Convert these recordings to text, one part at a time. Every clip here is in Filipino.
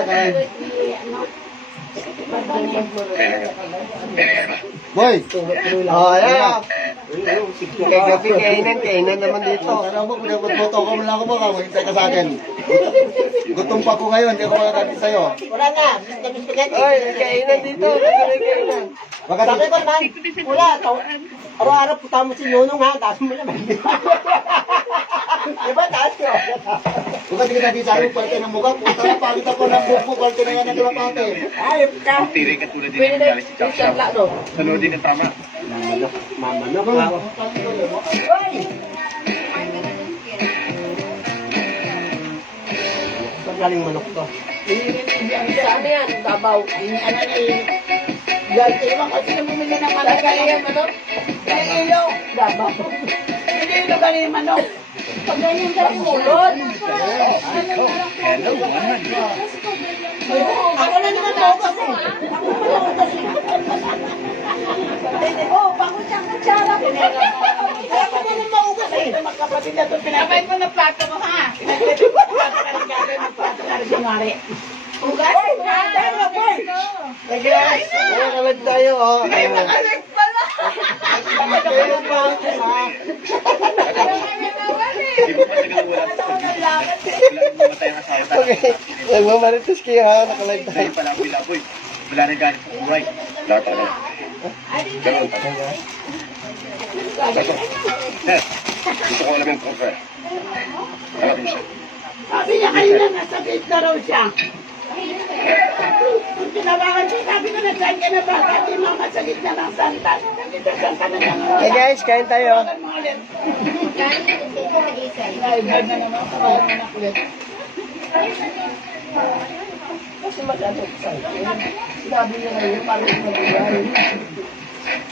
nakain. Boy! Ayan. Kay gabi, kainan naman dito. Ano mo, pinagboto ko mula ako baka, maghintay ka sa akin. Gutom pa ko ngayon, hindi ako makakati sa'yo. Wala na, spaghetti. Ay, kainan dito, kainan. Sabi ko naman, wala. Araw-araw puta mo si Nunong ha, taas mo naman. Diba, taas ko? Bukan hindi ka natin sa akin, palte ng mukha. Puta na, pagit ako ng buko, palte na yan ng kalapate. Ayop ka. Tiri ka tulad din ng galing si Chap Chap. Sunod din ang tama. Mamanok ka. Uy! Galing manok to. Sa ano yan? Dabaw. Ano ni... Iwan ko sila bumili ng manok. Yan, ano? Ilo. Dabaw. Hindi ilo galing yung manok. Pag ganyan ka rin mulod. Hello, man. Ako na naman maugas eh. Ako na maugas eh. Oh, bago siyang kutsara. Ako na naman maugas eh. Magkapatid na ito. Pinabay ko ng plato mo ha. Pinagpapit ko ng plato ka rin gagawin ng plato ka rin kunwari. Ugas? Uy, tayo boy. Guys, nakalag tayo, oh. Ay, makalag pala. Kayo pa, ha? Di ba matagal wala sa pag-ibig? Wala namatay ang asawa. Okay, nagmamarites kayo, ha? Nakalag tayo. Dahil pala apoy-apoy. Wala na galit sa buhay. Lahat ako. Ganun. Sir, gusto ko alam yung cover. Alam mo siya. Sabi niya kanina, nasa gate na raw siya. Kung tinawagan siya, sabi ko na saan ka na ba? Sabi mama sa gitna ng santan. Nandito santa na niya. Hey guys, kain tayo. Tawagan mo ulit. Ay, bad na naman. Tawagan mo na ulit. Kasi masyado excited. Sabi niya ngayon, parang mag-uwari.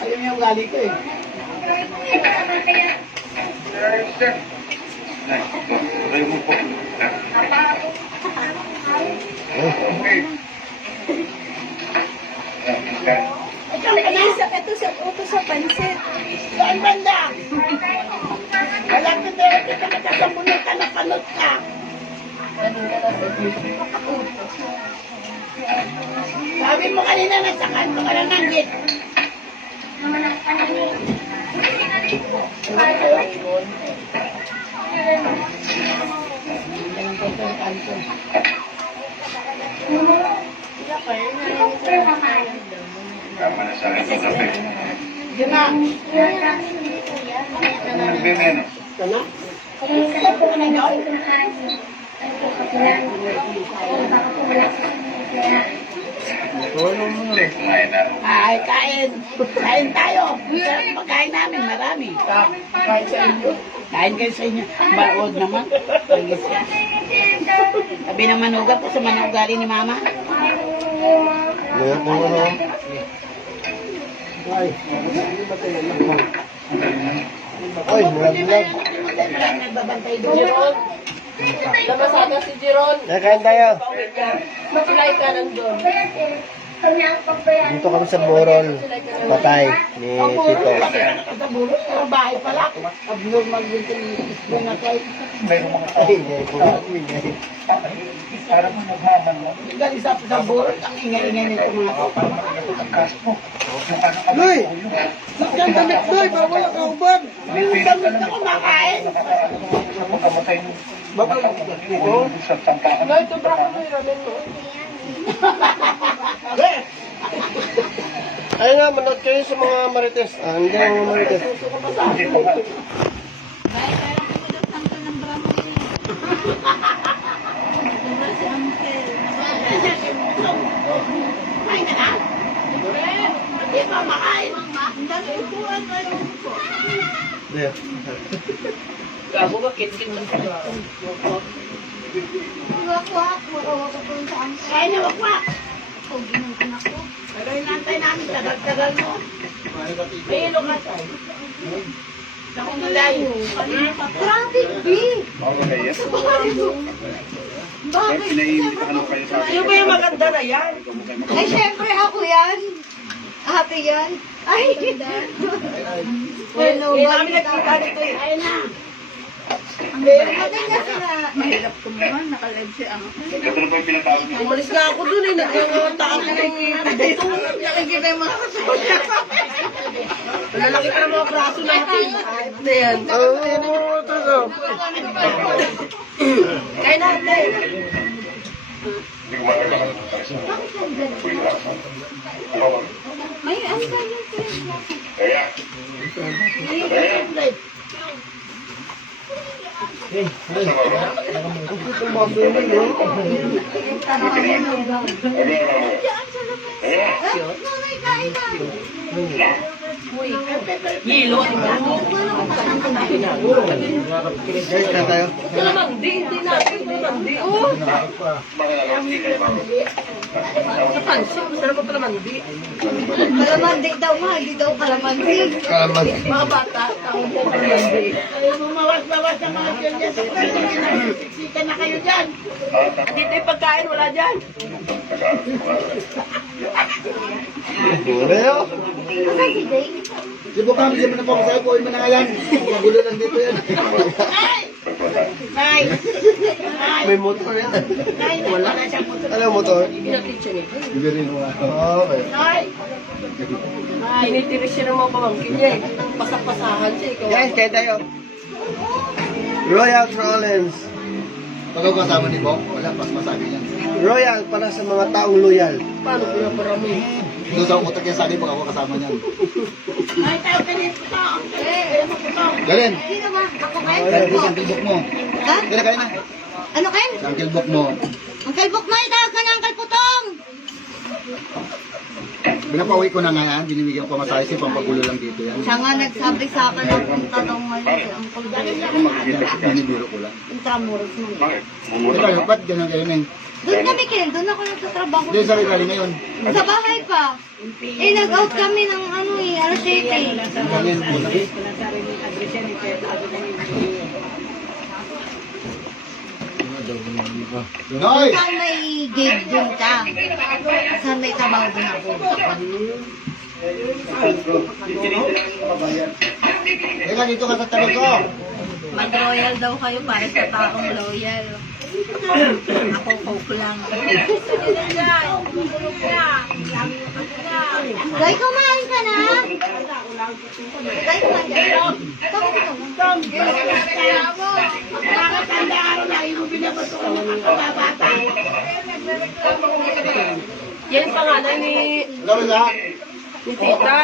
Ayun yung gali ko eh. Sir. Nay, kayo mo po. Okay. Ito sa uto sa pansit. Saan banda? Wala ka meron kita magkakamunod ka na panot ka. Sabi mo kanina nasa kanto ka lang ng gate. Tama na sa akin ito kape. Yun na. Veneno. Ito na? Ito na yun? Hindi, kumain na. Ay, kain. Kain tayo. Sarap pagkain namin, marami. Kain sa inyo. Kain kayo sa inyo. Baod naman. Sabi ng manuga po sa manugali ni mama. Mayroon kung ano. Ay, ay, naglag. Maraming nagbabantay doon. Jeron. Namasada si Jeron. Kain tayo. Masulay ka nandun. Dito kami sa Borol. Patay ni Tito. Sa bulot, pero bahay pala. Abnormal din yung nakay. Ay, hindi po. Galing sa bulot, ang ingay-ingay nito mga to. Luy! Sakyan damit, Luy! Bawal ang kauban! Yung damit na kumakain. Ay, sobra ko na ramen mo. Ayun nga, manood kayo sa mga marites. Hindi ang mga marites. Ay, na na. Hindi pa makain. Ang dami upuan. There. Gago ka, kit-kit na sa Kain na wakwak. Pero inantay namin, tagal-tagal mo. May ilo ka tayo. Nakumulay. Traffic B! Bakit pinaimit ka ano kayo sa akin? Sino ba yung maganda na yan? Ay, syempre ako yan. Ate yan. Ay, Eh, namin nagkita nito eh. Ayun na. Dumating na sila. Mahirap kumuha, naka-live siya ako. Ito na po yung pinatawag ko. Umalis nga ako dun eh. Nagkakataan ko ng buto. Nakikita yung mga kasuya. Malalaki pa ng mga braso natin. Kahit na yan. Kaya natin. Hindi ko makakalakan. May ano ba yung Kaya. Kaya. Nanay, kain na. Yelo. Guys, kaya tayo. Kalamandi. Hindi natin. Kalamandi. Oo. Sa pansin. Masarap pa kalamandi. Kalamandi daw ma, hindi daw kalamandi. Kalaman. Mga bata. Tawag po kalamandi. Bumawas-bawas ang mga ganyan. Siksikan na kayo dyan. At dito yung pagkain. Wala dyan. Ano yun? Kasi day. Di ba kami, di mo na po masaya po, yung mga yan. Magulo lang dito yan. Nay! May motor yan. Nay! Wala siyang motor. Ano yung motor? Pinatid siya nito. Bibirin mo. Okay. Nay! Tinitiris siya ng mga pamangkin niya eh. Pasak-pasahan siya. Ikaw. Guys, kaya tayo. Royal Trollens. Pag ako kasama ni Bong, wala, pas masabi yan. Royal para sa mga taong loyal. Paano pinaparami? Doon sa utak niya sa akin pag ako kasama niyan. Nay, tayo kanin po to. Galin! Sino ba? Ako kain Galin po. sa uncle book mo. Ha? Galin, kain na. Ano kain? Sa uncle book mo. Uncle Bok, may tawag ka na Uncle Putong. Pinapauwi ko na nga yan, binibigyan ko masahe siya, pampagulo lang dito yan. Siya nga nagsabi sa akin na punta daw ngayon si Uncle Bok. Binibiro ko lang. Intramuros mo. Bakit? Ikaw, ba't ganun kayo neng? Doon kami Ken, doon ako nagtatrabaho. Hindi, sabi galing ngayon. Sa bahay pa. Eh, nag-out kami ng ano eh, alas 7. Galin, Noy! Saan may gig doon ka? Saan may trabaho doon ako? Teka, dito ka sa tabi ko. Mag-royal daw kayo para sa taong loyal. Ako coke lang. Guy, kumain ka na? Guy, kumain ka na? Tama ko to. Makakatanda araw na, yung binabato ko ng kababata. Yan yung pangalan ni Laro na. Tita.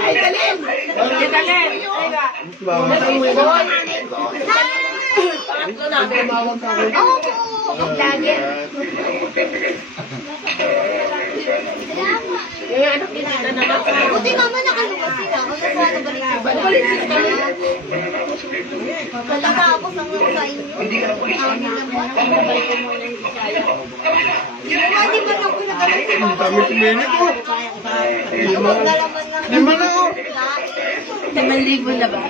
Ay, dalin! Tita Len. Ay ba? Pangatlo namin. Oo, lagi. Yung anak ni Tita naman. Buti mama nakaluwas sila. Kung sana balik ko ba? Talaga ako sa mga sa inyo. Amin naman. Hindi ba lang ko nagalang si mama? Dami kuminig ko. Magdalaman ng... Lima na ako. 5,000 na ba?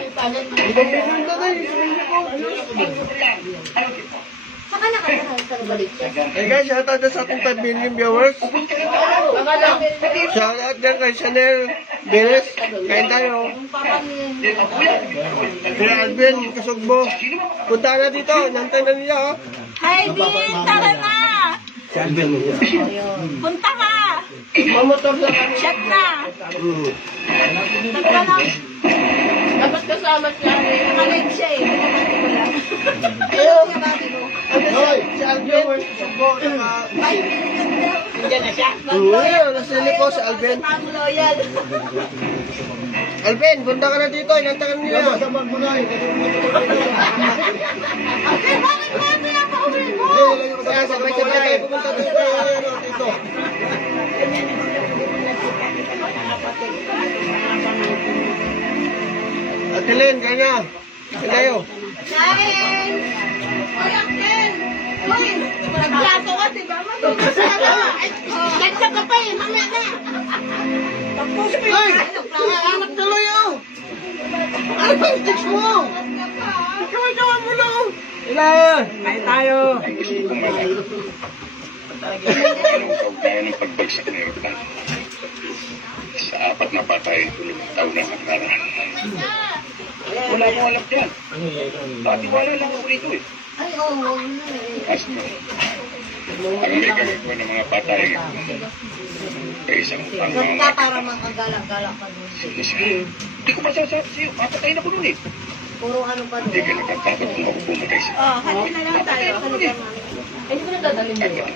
Saka nakasal sa balik siya. Hey guys, shout out sa ating 5 million viewers. Shout out dyan kay Chanel Beres. Kain tayo. Kaya Alvin, Kasugbo. Punta na dito. Nantay na nila. Oh. Hi, Bin! Tara na! Si Alvin. Punta ka! Mamotor na kami. Shot na! Tagka lang. Dapat kasama siya. Nakalig siya eh. Pinabati ko lang. Ayun. Pinabati ko. Hoy, si Alvin. Kasugbo. Ay, Nandiyan na siya. Ayun, nasili po si Alvin. ang loyal. Alvin, punta ka na dito. Inantay ka na nila. Sabag mo na. Okay, bakit ba pinapauwi mo? Kaya sabay-sabay tayo pumunta dito. Dito. Ate Len, kanya. Kaya Kain! Hoy, Uncle! Hoy! Nagplato ka, di ba? Matugas ka na! Dagdag ka pa eh, mamaya na! Tapos mo Ay! Anak tuloy ako! Ano ba yung text mo? Ikaw mo lang! Ilan? Kain tayo! Kaya ng pagbagsak ni Yordan sa 4 na patay taon na nakaraan. Wala akong alam dyan. Patiwala lang ako rito eh. Ay, oo. Asma. Ang may gamit ko ng mga patay. Kaya isang utang Ganda mga para makagalak-galak ka doon. Hindi ko masasabi sa'yo. Papatayin ako nun eh. Puro ano pa Hindi doon. ka natatakot kung ako pumatay sa'yo. Oh, halina na lang tayo. Halika na. Ay, hindi ko na dadalhin mo yun.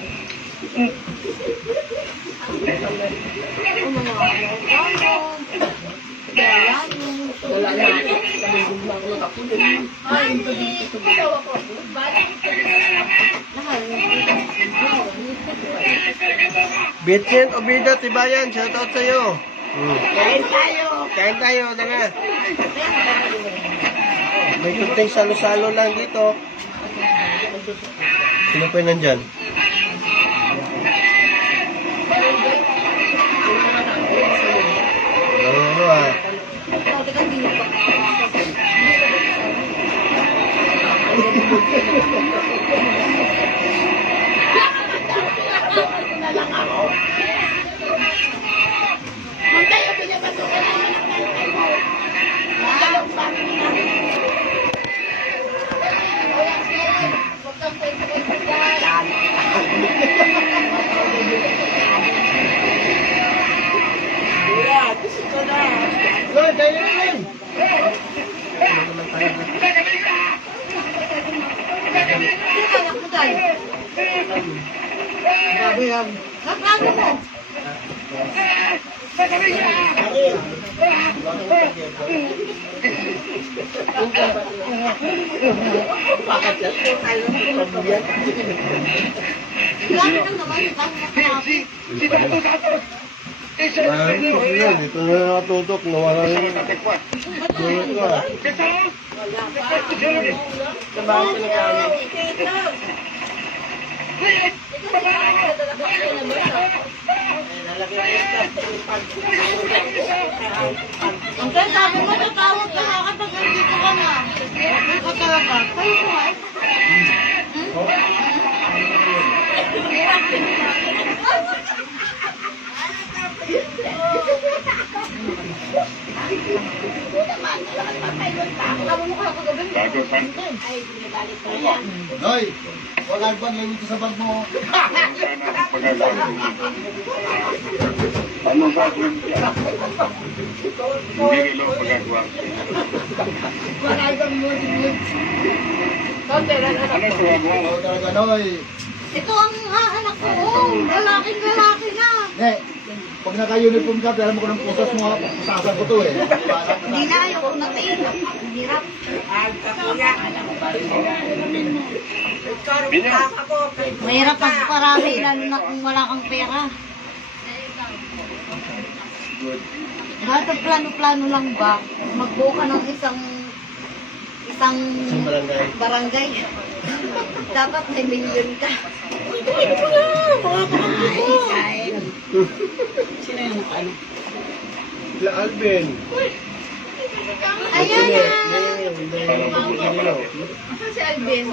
Wala na. Nalugod na ako nakapunin. Ay, Vincent, Obida, Tibayan, shoutout sa'yo. Kain tayo. Kain tayo, tara. May kunting salo-salo lang dito. Sino po yung nandyan? Ano ah. Tayo, pinapatukan naman ang nanay mo. Dalawang bang na. Hoy, kayo rin! Naplano mo. Lalo lang naman. Dito na nakatutok. Nawala rin. Dito ka. Ang sabi mo, tatawag ka na kapag nandito ka na. Hindi ka talaga. Kayo ko ay. Bago pan. Hoy, wala bang lang dito sa bag mo? Sana ang pagagawa mo. Ano gagawin niya? Hindi nila ang pagagawa ko. Ano tuwa mo? Oo, talaga, Noy. Ito ang anak ko. Lalaking lalaki na. Ne, pag naka-uniform ka, pero mo ko ng pusas mo, pusasan ko to eh. Hindi na ayoko na tayo. Ang hirap. Binyan. Mahirap pagparami lalo na kung wala kang pera. Dapat plano-plano lang ba? Magbuo ka ng isang barangay. barangay. Dapat may milyon ka. La Alvin. Ayan na! Si Alvin.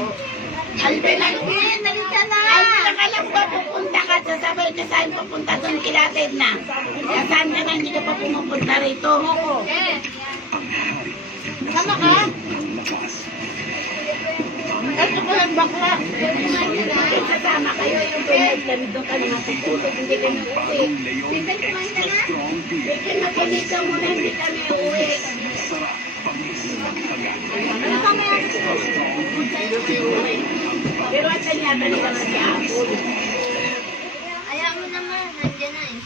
Alvin, dali ka na. Alvin, akala ko ba pupunta ka? Sasabay ka saan pupunta doon kilatid na. Saan ka na, hindi ka pa pumupunta rito. Sama ka? Ito ko lang bakla. Sasama kayo yung pinagdami doon ka na tutulog. Hindi ka na uwi. Hindi ka kumain ka na. Hindi na pinita mo na hindi kami uwi. Ano ka may Pero at kanyata nila na si Apple. Ayaw mo naman. Nandiyan na eh.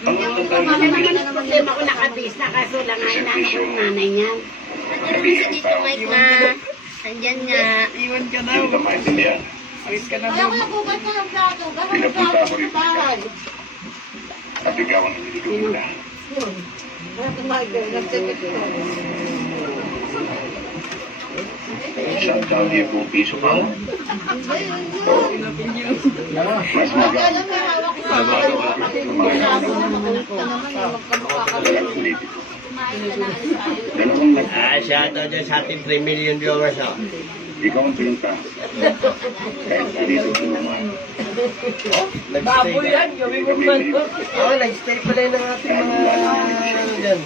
Kaya naman ang problema ko nakabisa kaso lang ay nanay ko yung nanay niya. Nandiyan naman sa dito, Mike na. Nandiyan nga. Iwan ka Hindi ko maintindihan. Kaya ko nagugat ka ng plato. Gano'n ang Pinapunta plato ako sa rito. bahay. At ikaw ang hindi ko muna. Isang taon niya po piso pa mo. Mas magawa. Alam mo, hawak na. Magkamukha ka rin. Kumain ka na. Alis tayo. Dalawang nag... Shoutout dyan sa ating 3 million viewers. Ikaw ang pinunta. Kaya dito ko naman. Baboy yan, gawin mo man. Oo, nag-stay pala yun ng ating mga ano dyan.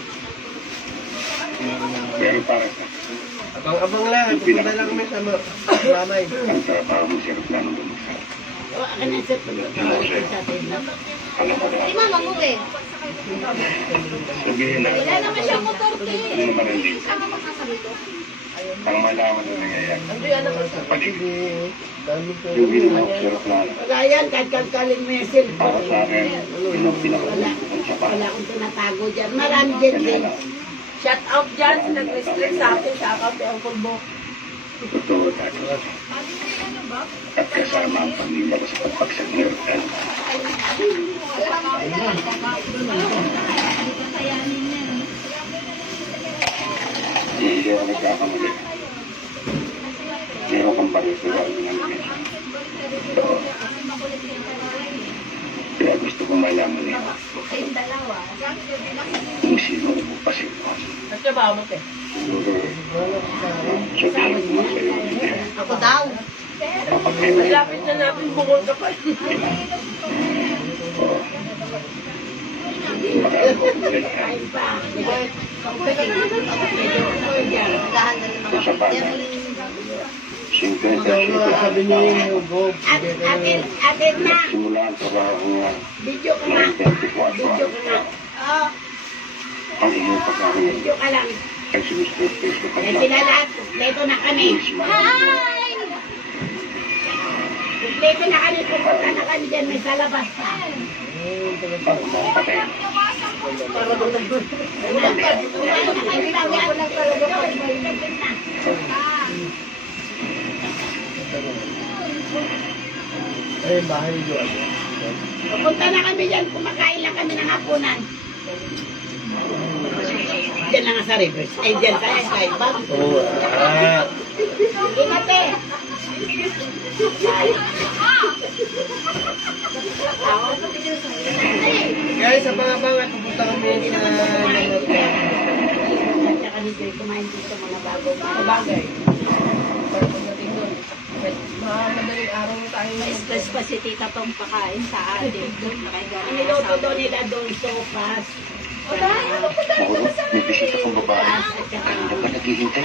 Pero para sa Abang-abang lang. Pupunta lang kami sa lamay. ang trabaho mo siya plano mo. Akin na sir. Alam ko na, Si Mama mo, be. sabihin na, Wala naman siyang motor, be. ano naman ang link, Ano magsasabi ko? ang malaman na nangyayari. Sa paligid, Dami ko. yung ginawa ko siya plano. Wala yan, kahit kalkalin mo yung cellphone. Para sa akin, yun ang pinakagusto kong siya Wala akong tinatago dyan. Marami dyan Kanya din. lang, Shout out dyan, nag-restrict sa akin, shout out kay Uncle Bo. totoo dati. At kasama ang pamilya ko sa pagpagsag ng Earth. Hindi ako nagkakamali. Meron kang pag-isuwal ng mga. Kaya gusto kong malaman niya kung sino ang upasimuhan. At trabaho mo, te. Siguro, sabihin ko nga sa'yo, hindi. Ako daw. Kapag Lapit na natin bukol ka pa. Naghahandle ng mga pagkakas. Sabi niya yung Hugo. Atin na. Simula ang trabaho niya Video ka nga. 24 Video ka nga. Oo, ang iyong pagkakas video ka lang. ay sinustress ko Yan sila lahat. Kompleto na kami. Hi! Kompleto na kami. Pupunta na kami dyan. May salabas na. para makapatay. Ay, bahay yun. Pupunta na kami dyan. Kumakain lang kami ng hapunan. Diyan lang sa rivers. Ay, dyan sa bag. Oo. Ingat eh. Guys, abang-abang at pupunta kami sa Kaya kami dyan kumain dito mga bagong Bagay. Para pagdating doon. Madaling araw na tayo. Stress pa si Tita Tong pakain sa atin. Niluto doon nila doon sopas. Ako, may bisita kong babae. Kanina ba naghihintay?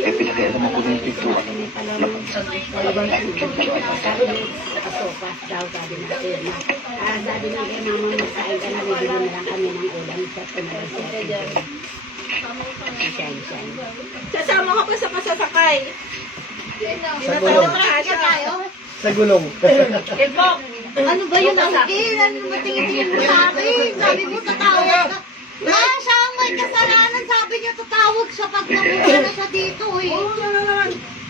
Eh, pinag-aalaman ko na yung pintuan. Sopas daw sabi natin. Sabi ng kay mama magsain ka na, bibili na lang kami ng ulam sa pinag-asin. Sasama ka pa sa pasasakay. Sa gulong. Sa gulong. Ibok! Ano ba yun, Uncle? Ano ba tingin-tingin mo sa akin? Sabi mo, tatawag ka. Ma, siya ang may kasalanan. Sabi niya, tatawag siya pag nabuka na siya dito, eh.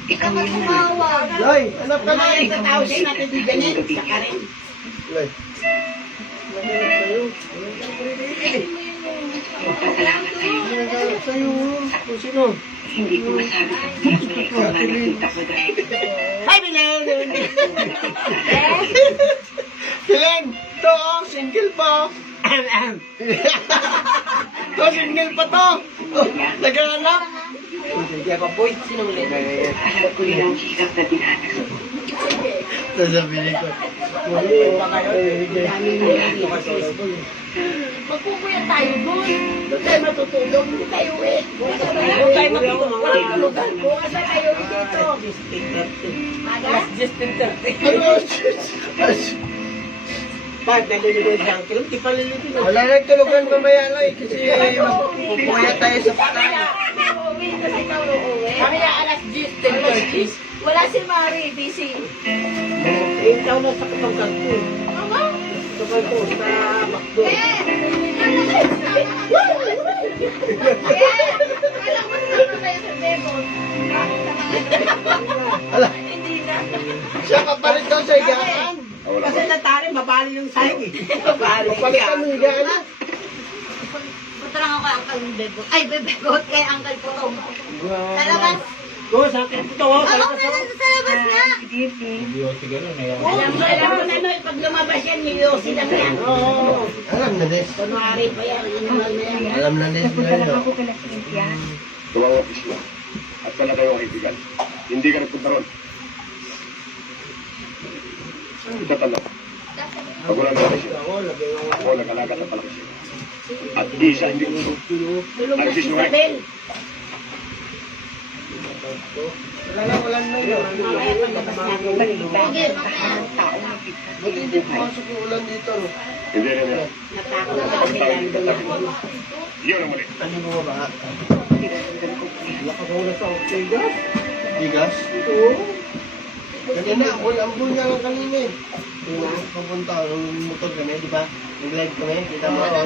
Ikaw ang tumawag. Loy, anak ka na. Kumain sa tao din natin di ganit. Saka rin. Loy. Mahilig sa'yo. Mahilig sa'yo. Kung sino? Hindi ko masabi. Ito na nakita ko dahil. Hi, Bilen! Bilen! To, single pa. To, single pa to. Nag-aanap. Hindi ako, boy. Sino ulit? Ako rin ang hirap na dinanas. Sasabihin ko. Magpupuyan tayo doon. Doon tayo matutulog. Hindi tayo uwi. Bukas na tayo. Huwag tayo matulog. Walang tulugan. Bukas na tayo uwi dito. Aga? Just in 30. Wala nagtulugan mamaya, Loy. Kasi pupuya tayo sa patay. Uuwi kasi ikaw uuwi. Kami na alas 10:30. Wala si Mari, busy. Ikaw na sa kapanggang ko. Mama? Kapag ko sa McDo. Alam mo na kayo sa Devon. Ala, Hindi na. siya ka pa rin daw sa higaan. Wala Kasi ba? natari, mabali yung sayang eh. Mabali Palitan mo higaan. Punta lang ako kay Uncle Bebot. Ay, Bebot kay Uncle Potong. Sa labas. Go, sa akin ito. Oo, sa labas na. Alam mo na Noy, pag lumabas yan, niyosi lang yan. Oo. Alam na, Nes. Kunwari pa yan, animal na yan. Alam na, Nes. Tumawag sila. At pala kayo ang kaibigan. Hindi ka nagpunta ron. Ito tanong. Pag wala na sila. Ako nag-alaga sa palaki sila. at isang minuto. Tulong na si Frank. Isabel. Wala na yun. Mamaya paglabas natin, malilibay. Sige, mamaya. Ba't hindi pumasok yung ulan dito? Hindi. Natakot na kami yan. Yun ang mali. Ano mo ba? Nakakawala sa oxigas? Bigas? Oo. Kanina, ambul nga lang kanina eh. Papunta, yung motor kami, di ba? Nag-live kami, kita mo ako.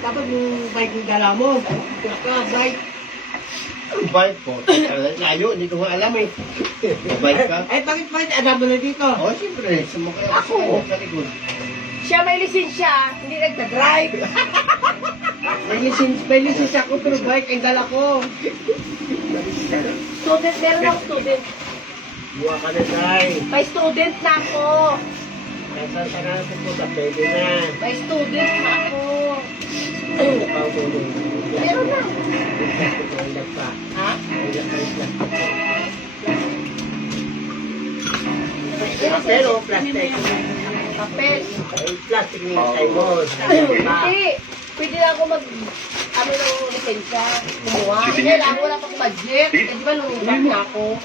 Dapat yung bike yung dala mo. Bike. Bike po. Layo, hindi ko nga alam eh. Bike ka? Eh, bakit bike? Alam mo na dito. Oo, siyempre. Sumakay ako sa likod. Siya may lisensya, hindi nagda-drive. May lisensya ako pero bike ang dala ko. Student, meron ako student. Buwa ka na, Day. May student na ako. Kaya sa na pupunta, pwede na. May student na ako. Meron na. Ha? Pero plastic. Papel. Plastic ni Tay mo. Hindi. Pwede na ako mag, ano ng lisensya, kumuha. Kailangan wala pa akong budget. Eh, di ba lumutang na ako?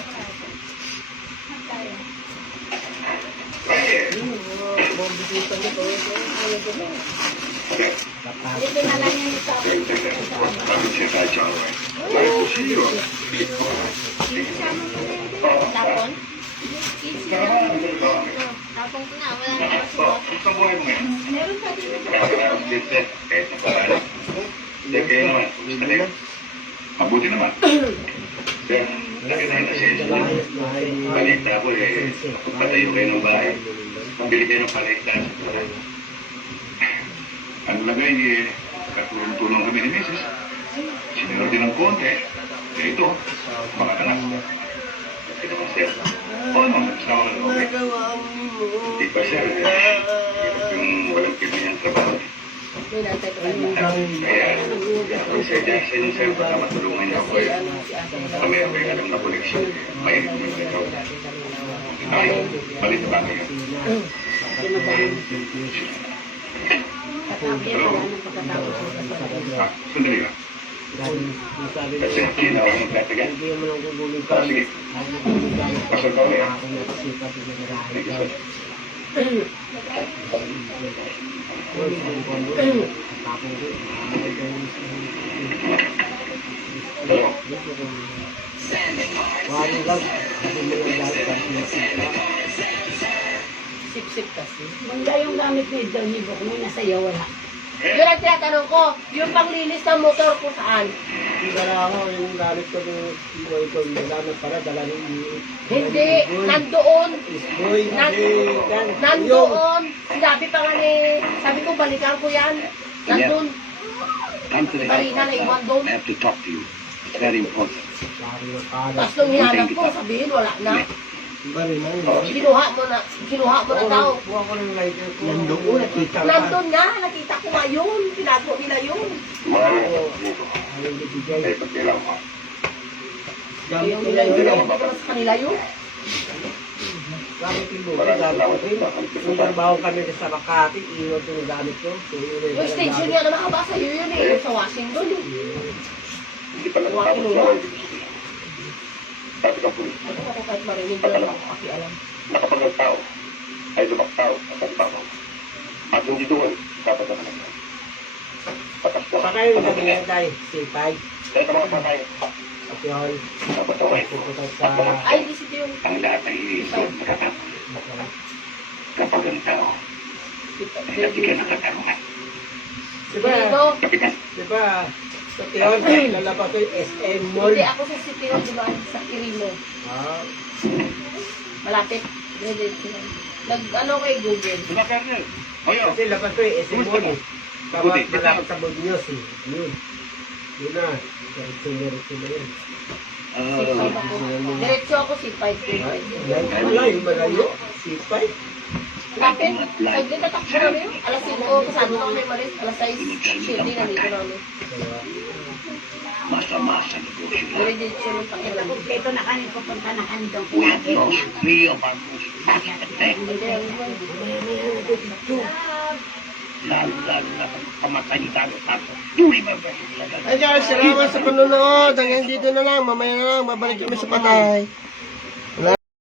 Ito na lang yung sa akin. Bakit siya tayo siya? Bakit po siya? Tapon? Tapong ko na, wala na pasok. Gusto mo yung mga? Meron pa din. Kahit na parang. Hindi kayo naman. Gusto kayo? Mabuti naman. Kaya, lagi na yung asenso. Balita ko eh, patayo kayo ng bahay. Pambili kayo ng paliktan. Ang lagay eh, katulong-tulong kami ni Mrs. Sinunod din ng konti. Eh ito, mga anak. Ito pa sir. O ano, nagsama ng okay. Hindi pa sir. Yung walang kailangan trabaho. Kaya, isa yung sir, baka matulungan niyo ako eh. Kami ako yung alam na koleksyon. Mahilig mo yung ito. Ay, balit ba kayo? Hello? Sandali lang. Kasi kinawa ng tatagan. Sige. Pasal ka ulit. Thank you, sir. Hello? Sip-sip kasi. Banda yung gamit ni Danibo kung may nasayaw wala. Yun ang tinatanong ko, yung panglinis ng motor ko saan? Dala ako yung gamit ko ng ito, dala na para, dala ng Hindi, nandoon. boy, Nandoon. Sabi pa nga ni, sabi ko balikan ko yan. Nandun. Come to the Marina na iwan doon. I have to talk to you. It's very important. Tapos nung hinanap ko, sabihin wala na. Bari na yun. Kinuha mo na daw. Buwa ko ng lighter ko. Nandoon, nakita ka. Nandun nga, nakita ko nga yun. Tinago nila yun. Maraming dito. Ayaw na bigay. Eh, pag kailangan mo. Gamit Yung ko nila lang yun, yun. hindi naman sa kanila yun. Gamit yung buhay, gamit ko rin. Nung trabaho kami sa Makati, iwan ko yung gamit ko. Yung station nga na nakabasa yun yun eh. Yung sa Washington eh. Hindi pa natapos sa mga Sabi ka po, Ano ako kahit marinig lang ako kasi alam. nakapag ang tao ay lumaktaw at nagbabaw. At hindi doon, dapat na kanila. Patas na. Patay yung gabi niya tayo, C5. Kaya ka mga patay, At yun, dapat na kayo. pupunta sa... Ay, hindi si yung Ang lahat ng iniisip nakatapos. Kapag ang tao ay nabigyan ng katarungan. Diba, Dito. Kapitan, diba, sa Tiyon, lalabas ko yung SM Mall. Hindi ako sa City Hall, diba? Sa Quirino. Ah, Malapit. Nag-ano kay Google. Diba, Colonel? Oyo, kasi labas ko yung SM Mall eh. Tawag malapit sa Good News eh. Yun. Yun na. Diretso na yun. C5 ako. Diretso ako C5. Wala yung malayo. C5. Lapit. Nagtatakbo kami yun. Alas 5, kasama ko may malis. Alas 6, 7, nandito namin. masa-masa na po Ito kompleto na kanin, pupunta na kanin doon. Dios mío, Marcos. Lalo na pamatay ni Tano Tato. Tuloy ba ba? Ay guys, salamat sa panonood. Hanggang dito na lang. Mamaya na lang. Babalik kami sa patay.